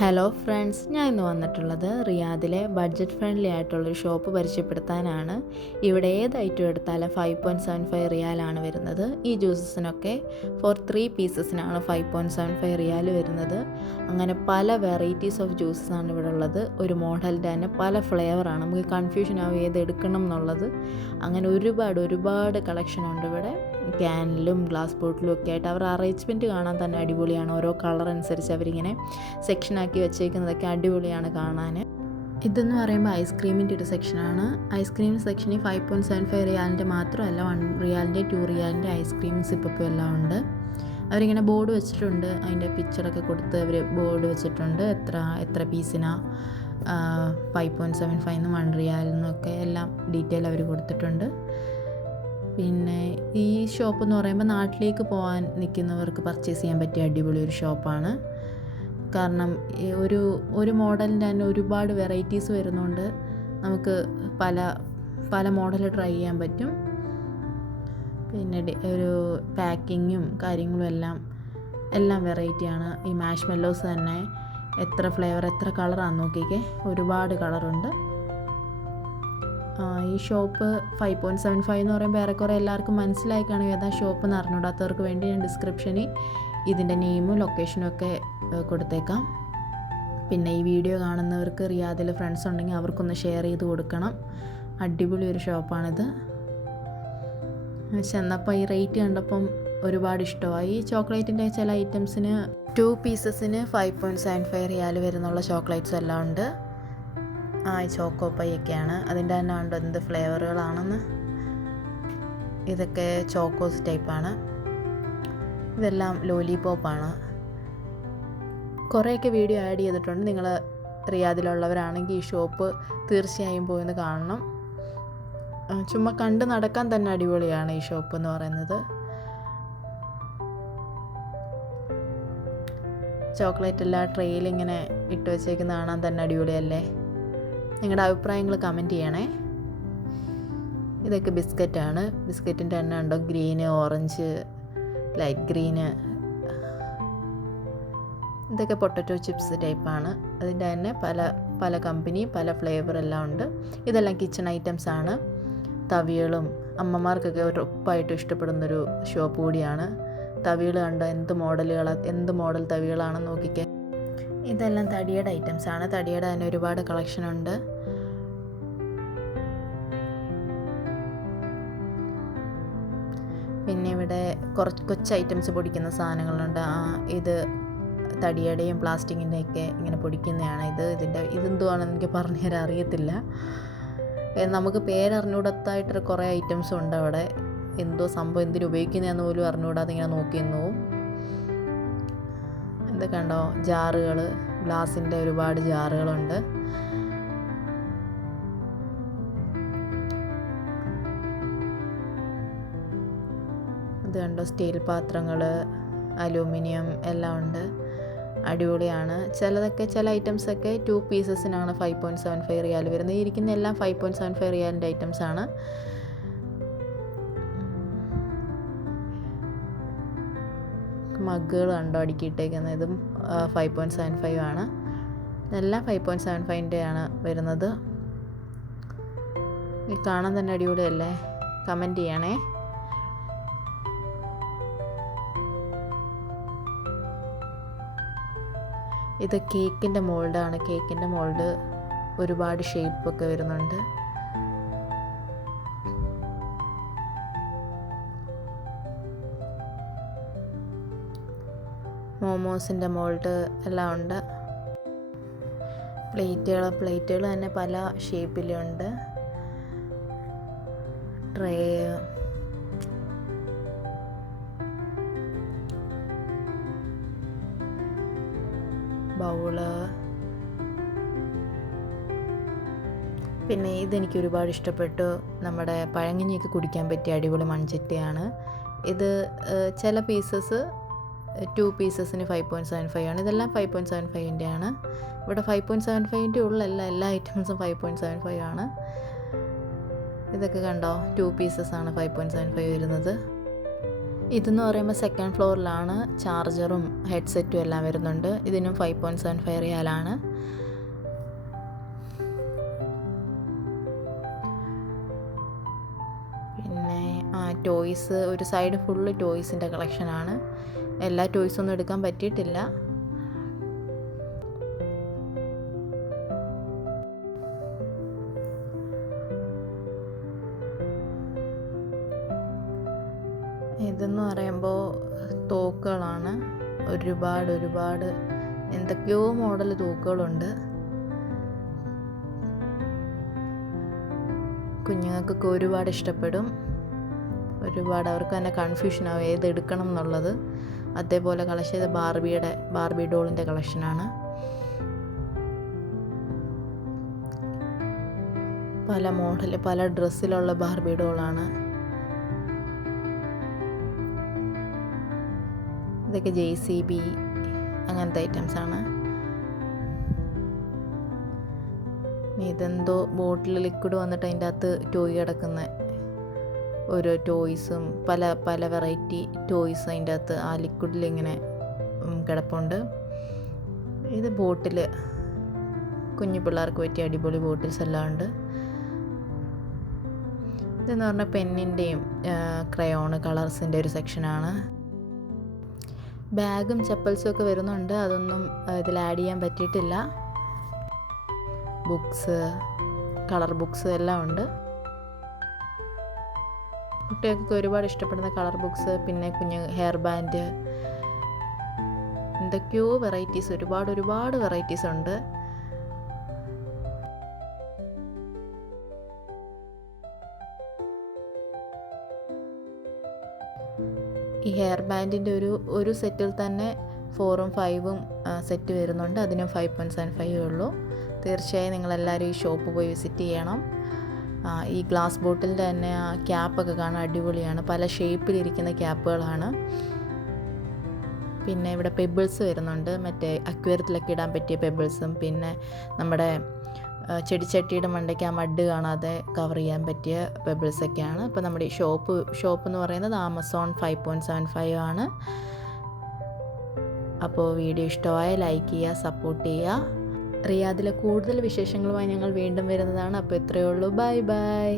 Hello friends, ഞാൻ ഇന്ന് വന്നിട്ടുള്ളത് റിയാദിലെ ബഡ്ജറ്റ് ഫ്രണ്ട്ലി ആയിട്ടുള്ളൊരു ഷോപ്പ് പരിചയപ്പെടുത്താനാണ്. ഇവിടെ ഏത് ഐറ്റം എടുത്താലും 5.75 റിയാലാണ് വരുന്നത്. ഈ ജ്യൂസസിനൊക്കെ ഫോർ 3 പീസസിനാണ് 5.75 റിയാൽ വരുന്നത്. അങ്ങനെ പല വെറൈറ്റീസ് ഓഫ് ജ്യൂസസാണ് ഇവിടെ ഉള്ളത്. ഒരു മോഡലിൻ്റെ തന്നെ പല ഫ്ലേവറാണ്. നമുക്ക് കൺഫ്യൂഷൻ ആവും ഏത് എടുക്കണം എന്നുള്ളത്. അങ്ങനെ ഒരുപാട് കളക്ഷൻ ഉണ്ട് ഇവിടെ. ക്യാനിലും ഗ്ലാസ് ബോട്ടിലും ഒക്കെ ആയിട്ട് അവർ അറേഞ്ച്മെൻറ്റ് കാണാൻ തന്നെ അടിപൊളിയാണ്. ഓരോ കളർ അനുസരിച്ച് അവരിങ്ങനെ സെക്ഷനാക്കി വെച്ചേക്കുന്നതൊക്കെ അടിപൊളിയാണ് കാണാൻ. ഇതെന്ന് പറയുമ്പോൾ ഐസ്ക്രീമിൻ്റെ ഒരു സെക്ഷനാണ്. ഐസ്ക്രീം സെക്ഷനിൽ 5.75 റിയാലിൻ്റെ മാത്രമല്ല 1 റിയാലിൻ്റെ 2 റിയാലിൻ്റെ ഐസ്ക്രീം സിപ്പപ്പും എല്ലാം ഉണ്ട്. അവരിങ്ങനെ ബോർഡ് വെച്ചിട്ടുണ്ട്. അതിൻ്റെ പിക്ചറൊക്കെ കൊടുത്ത് അവർ ബോർഡ് വെച്ചിട്ടുണ്ട്. എത്ര പീസിനാ 5.75 എന്നും 1 റിയാൽ എന്നൊക്കെ എല്ലാം ഡീറ്റെയിൽ അവർ കൊടുത്തിട്ടുണ്ട്. പിന്നെ ഈ ഷോപ്പ് എന്ന് പറയുമ്പോൾ നാട്ടിലേക്ക് പോകാൻ നിൽക്കുന്നവർക്ക് പർച്ചേസ് ചെയ്യാൻ പറ്റിയ അടിപൊളി ഒരു ഷോപ്പാണ്. കാരണം ഒരു മോഡലിൻ്റെ തന്നെ ഒരുപാട് വെറൈറ്റീസ് വരുന്നുണ്ട്. നമുക്ക് പല മോഡൽ ട്രൈ ചെയ്യാൻ പറ്റും. പിന്നെ ഒരു പാക്കിങ്ങും കാര്യങ്ങളും എല്ലാം വെറൈറ്റിയാണ്. ഈ മാഷ് മെല്ലോസ് തന്നെ എത്ര ഫ്ലേവർ എത്ര കളറാണെന്ന് നോക്കിക്കേ, ഒരുപാട് കളറുണ്ട്. ഈ ഷോപ്പ് 5.75 എന്ന് പറയുമ്പോൾ ഏറെക്കുറെ എല്ലാവർക്കും മനസ്സിലായി കാണും ഏതാ ഷോപ്പ് എന്ന് അറിഞ്ഞൂടാത്തവർക്ക് വേണ്ടി ഞാൻ ഡിസ്ക്രിപ്ഷനിൽ ഇതിൻ്റെ നെയിമും ലൊക്കേഷനും ഒക്കെ കൊടുത്തേക്കാം. പിന്നെ ഈ വീഡിയോ കാണുന്നവർക്ക് റിയാദിലെ ഫ്രണ്ട്സ് ഉണ്ടെങ്കിൽ അവർക്കൊന്ന് ഷെയർ ചെയ്ത് കൊടുക്കണം. അടിപൊളി ഒരു ഷോപ്പാണിത്. ചെന്നപ്പോൾ ഈ റേറ്റ് കണ്ടപ്പം ഒരുപാട് ഇഷ്ടമായി. ഈ ചോക്ലേറ്റിൻ്റെ ചില ഐറ്റംസിന് 2 പീസസിന് 5.75 റിയാൽ വരുന്നുള്ള ചോക്ലേറ്റ്സ് എല്ലാം ഉണ്ട്. ചോക്കോ പൈ ഒക്കെയാണ്. അതിൻ്റെ തന്നെ ഉണ്ട് എന്ത് ഫ്ലേവറുകളാണെന്ന്. ഇതൊക്കെ ചോക്കോസ് ടൈപ്പാണ്. ഇതെല്ലാം ലോലിപോപ്പാണ്. കുറേയൊക്കെ വീഡിയോ ആഡ് ചെയ്തിട്ടുണ്ട്. നിങ്ങൾ റിയാദിലുള്ളവരാണെങ്കിൽ ഈ ഷോപ്പ് തീർച്ചയായും പോയിന്ന് കാണണം. ചുമ്മാ കണ്ട് നടക്കാൻ തന്നെ അടിപൊളിയാണ് ഈ ഷോപ്പ് എന്ന് പറയുന്നത്. ചോക്ലേറ്റ് എല്ലാം ട്രെയിൽ ഇങ്ങനെ ഇട്ട് വെച്ചേക്കുന്ന കാണാൻ തന്നെ അടിപൊളിയല്ലേ? നിങ്ങളുടെ അഭിപ്രായങ്ങൾ കമൻറ്റ് ചെയ്യണേ. ഇതൊക്കെ ബിസ്ക്കറ്റാണ്. ബിസ്ക്കറ്റിൻ്റെ തന്നെ ഉണ്ടോ ഗ്രീന്, ഓറഞ്ച്, ലൈറ്റ് ഗ്രീന്. ഇതൊക്കെ പൊട്ടറ്റോ ചിപ്സ് ടൈപ്പാണ്. അതിൻ്റെ തന്നെ പല കമ്പനി പല ഫ്ലേവർ എല്ലാം ഉണ്ട്. ഇതെല്ലാം കിച്ചൺ ഐറ്റംസ് ആണ്. തവികളും അമ്മമാർക്കൊക്കെ ഉറപ്പായിട്ടും ഇഷ്ടപ്പെടുന്നൊരു ഷോപ്പ് കൂടിയാണ്. തവികൾ കണ്ട എന്ത് മോഡൽ തവികളാണെന്ന് നോക്കിക്കേ. ഇതെല്ലാം തടിയുടെ ഐറ്റംസ് ആണ്. തടിയുടെ തന്നെ ഒരുപാട് കളക്ഷൻ ഉണ്ട്. പിന്നെ ഇവിടെ കൊച്ചു ഐറ്റംസ് പൊടിക്കുന്ന സാധനങ്ങളുണ്ട്. ഇത് തടിയുടെയും പ്ലാസ്റ്റിക്കിൻ്റെയൊക്കെ ഇങ്ങനെ പൊടിക്കുന്നതാണ്. ഇതെന്തുവാണെന്ന് എനിക്ക് പറഞ്ഞു തരാൻ അറിയത്തില്ല. നമുക്ക് പേരറിഞ്ഞൂടത്തായിട്ട് കുറേ ഐറ്റംസ് ഉണ്ട് അവിടെ. എന്തോ സംഭവം എന്തിനു ഉപയോഗിക്കുന്നതെന്ന് പോലും അറിഞ്ഞുകൂടാതെ ഇങ്ങനെ നോക്കിയെന്നു. ഇതൊക്കെ ഉണ്ടോ ജാറുകൾ, ഗ്ലാസിൻ്റെ ഒരുപാട് ജാറുകളുണ്ട്. ഇത് കണ്ടോ സ്റ്റീൽ പാത്രങ്ങൾ, അലൂമിനിയം എല്ലാം ഉണ്ട്. അടിപൊളിയാണ്. ചില ഐറ്റംസൊക്കെ 2 പീസസിനാണ് 5.75 റിയാൽ വരുന്നത്. ഇരിക്കുന്ന എല്ലാം 5.75 റിയാലിൻ്റെ ഐറ്റംസാണ്. മഗ്ഗുകൾ കണ്ടോ അടുക്കിയിട്ടേക്കുന്നത്. ഇതും 5.75 ആണ്. എല്ലാം 5.75 ആണ് വരുന്നത്. ഈ കാണാൻ തന്നെ അടിപൊളിയല്ലേ? കമൻറ്റ് ചെയ്യണേ. ഇത് കേക്കിൻ്റെ മോൾഡാണ്. കേക്കിൻ്റെ മോൾഡ് ഒരുപാട് ഷേപ്പൊക്കെ വരുന്നുണ്ട്. മോമോസിൻ്റെ മോൾഡ് എല്ലാം ഉണ്ട്. പ്ലേറ്റുകൾ തന്നെ പല ഷേപ്പിലുണ്ട്. Tray, bowl. പിന്നെ ഇതെനിക്ക് ഒരുപാട് ഇഷ്ടപ്പെട്ടു. നമ്മുടെ പഴങ്കഞ്ഞിയൊക്കെ കുടിക്കാൻ പറ്റിയ അടിപൊളി മൺചട്ടിയാണ് ഇത്. ചില പീസസ് 2 പീസസിന് 5.75 ആണ്. ഇതെല്ലാം 5.75 ആണ്. ഇവിടെ 5.75 ഉള്ള എല്ലാ ഐറ്റംസും 5.75 ആണ്. ഇതൊക്കെ കണ്ടോ 2 പീസസാണ് 5.75 വരുന്നത്. ഇതെന്ന് പറയുമ്പോൾ സെക്കൻഡ് ഫ്ലോറിലാണ്. ചാർജറും ഹെഡ്സെറ്റും എല്ലാം വരുന്നുണ്ട്. ഇതിനും 5.75 റിയാലാണ്. പിന്നെ ടോയ്സ്, ഒരു സൈഡ് ഫുള്ള് ടോയ്സിൻ്റെ കളക്ഷനാണ്. എല്ലാ ടോയ്സൊന്നും എടുക്കാൻ പറ്റിയിട്ടില്ല. ഇതെന്ന് പറയുമ്പോൾ തോക്കുകളാണ്. ഒരുപാട് എന്തൊക്കെയോ മോഡൽ തോക്കുകളുണ്ട്. കുഞ്ഞുങ്ങൾക്കൊക്കെ ഒരുപാട് ഇഷ്ടപ്പെടും. അവർക്ക് തന്നെ കൺഫ്യൂഷനാവും ഏതെടുക്കണം എന്നുള്ളത്. അതേപോലെ കളക്ഷൻ ചെയ്ത ബാർബി ഡോളിൻ്റെ കളക്ഷനാണ്. പല മോഡൽ, പല ഡ്രസ്സിലുള്ള ബാർബി ഡോളാണ്. ഇതൊക്കെ JCB അങ്ങനത്തെ ഐറ്റംസാണ്. ഇതെന്തോ ബോട്ടിൽ ലിക്വിഡ് വന്നിട്ട് അതിൻ്റെ അകത്ത് ടോയ് കിടക്കുന്ന ഓരോ ടോയ്സും, പല വെറൈറ്റി ടോയ്സ് അതിൻ്റെ അകത്ത് ആ ലിക്വിഡിൽ ഇങ്ങനെ കിടപ്പുണ്ട്. ഇത് ബോട്ടിൽ, കുഞ്ഞു പിള്ളേർക്ക് പറ്റിയ അടിപൊളി ബോട്ടിൽസ് എല്ലാം ഉണ്ട്. ഇതെന്ന് പറഞ്ഞാൽ പെന്നിൻ്റെയും ക്രയോണ് കളേഴ്സിൻ്റെ ഒരു സെക്ഷനാണ്. ബാഗും ചപ്പൽസും ഒക്കെ വരുന്നുണ്ട്. അതൊന്നും ഇതിൽ ആഡ് ചെയ്യാൻ പറ്റിയിട്ടില്ല. ബുക്സ്, കളർ ബുക്സ് എല്ലാം ഉണ്ട്. കുട്ടികൾക്ക് ഒരുപാട് ഇഷ്ടപ്പെടുന്ന കളർ ബുക്സ്, പിന്നെ കുഞ്ഞ് ഹെയർ ബാൻഡ്, എന്തൊക്കെയോ വെറൈറ്റീസ്, ഒരുപാട് വെറൈറ്റീസ് ഉണ്ട്. ഈ ഹെയർ ബാൻഡിൻ്റെ ഒരു സെറ്റിൽ തന്നെ 4ഉം 5ഉം സെറ്റ് വരുന്നുണ്ട്. അതിനും 5.75 ഉള്ളൂ. തീർച്ചയായും നിങ്ങളെല്ലാവരും ഈ ഷോപ്പ് പോയി വിസിറ്റ് ചെയ്യണം. ഈ ഗ്ലാസ് ബോട്ടിലിൻ്റെ തന്നെ ആ ക്യാപ്പൊക്കെ കാണാൻ അടിപൊളിയാണ്. പല ഷേപ്പിലിരിക്കുന്ന ക്യാപ്പുകളാണ്. പിന്നെ ഇവിടെ പെബിൾസ് വരുന്നുണ്ട്. മറ്റേ അക്വേറിയത്തിലൊക്കെ ഇടാൻ പറ്റിയ പെബിൾസും, പിന്നെ നമ്മുടെ ചെടിച്ചട്ടിയുടെ മണ്ടയ്ക്ക് ആ മഡ് കാണാതെ കവർ ചെയ്യാൻ പറ്റിയ പെബിൾസൊക്കെയാണ്. അപ്പോൾ നമ്മുടെ ഈ ഷോപ്പ് എന്ന് പറയുന്നത് ആമസോൺ 5.75 ആണ്. അപ്പോൾ വീഡിയോ ഇഷ്ടമായ ലൈക്ക് ചെയ്യുക, സപ്പോർട്ട് ചെയ്യുക. റിയാദിലെ കൂടുതൽ വിശേഷങ്ങളുമായി ഞങ്ങൾ വീണ്ടും വരുന്നതാണ്. അപ്പോൾ ഇത്രയേ ഉള്ളൂ. ബൈ.